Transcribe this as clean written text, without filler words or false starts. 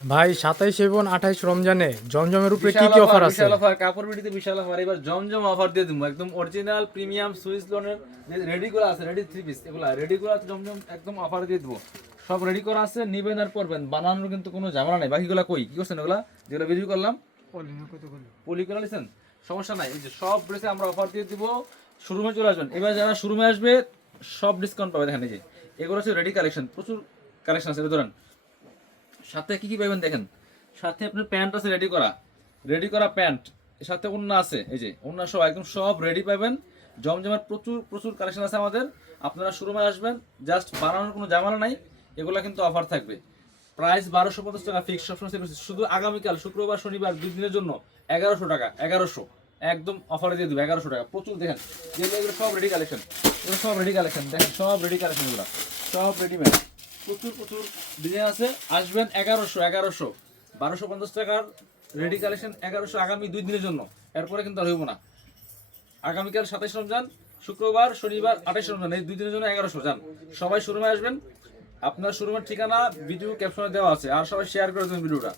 ভাই 27 এবং 28 রমজানে জমজমের উপরে কি কি অফার আছে? বিশাল অফার, কাপড় বিডিতে বিশাল অফার। এবার জমজম অফার দিয়ে দিব একদম অরিজিনাল প্রিমিয়াম সুইস লোনের যে রেডি করা আছে, রেডি থ্রি পিস, এগুলা রেডি করা আছে, জমজম একদম অফার দিয়ে দিব। সব রেডি করা আছে, নিবেন আর পরবেন, বানানোর কিন্তু কোনো ঝামেলা নাই। বাকিগুলা কই কি করছেন ওগুলা যেগুলো ভিডিও করলাম পলি করে নিছেন, সমস্যা নাই। এই যে সব ড্রেসে আমরা অফার দিয়ে দিব। শোরুমে চলে আসবেন, এবার যারা শোরুমে আসবে সব ডিসকাউন্ট পাবে। দেখেন এই যে এগুলো হচ্ছে রেডি কালেকশন, প্রচুর কালেকশন আছে। ধরেন সাথে কি কি পাবেন দেখেন, সাথে আপনার প্যান্ট আছে রেডি করা প্যান্ট, এর সাথে ওন্না আছে, এই যে ওন্না সব একদম সব রেডি পাবেন। জমজমের প্রচুর প্রচুর কালেকশন আছে আমাদের। আপনারা শোরুমে আসবেন, জাস্ট বানানোর কোনো ঝামেলা নাই। এগুলা কিন্তু অফার থাকবে। প্রাইস 1250 টাকা ফিক্স, সবসময় সেল করছি। শুধু আগামীকাল শুক্রবার শনিবার 2 দিনের জন্য 1100 টাকা, 1100 একদম অফারে দিয়ে দেবো 1100 টাকা। প্রচুর দেখেন যেগুলো, এগুলো সব রেডি কালেকশন, এগুলো সব রেডি কালেকশন, দেখেন সব রেডি কালেকশন, এগুলো সব রেডিমেড। প্রচুর প্রচুর ডিজাইন আছে। আসবেন 1100 1250 টাকার রেডি কালেকশন 1100 আগামী 2 দিনের জন্য। এরপরে কিন্তু আর হইব না। আগামীকাল 27 রমজান, শুক্রবার শনিবার 28 রমজান, এই 2 দিনের জন্য 1100 যান। সবাই শোরুমে আসবেন। আপনার শোরুমের ঠিকানা ভিডিও ক্যাপশনে দেওয়া আছে, আর সবাই শেয়ার করে দেবেন ভিডিওটা।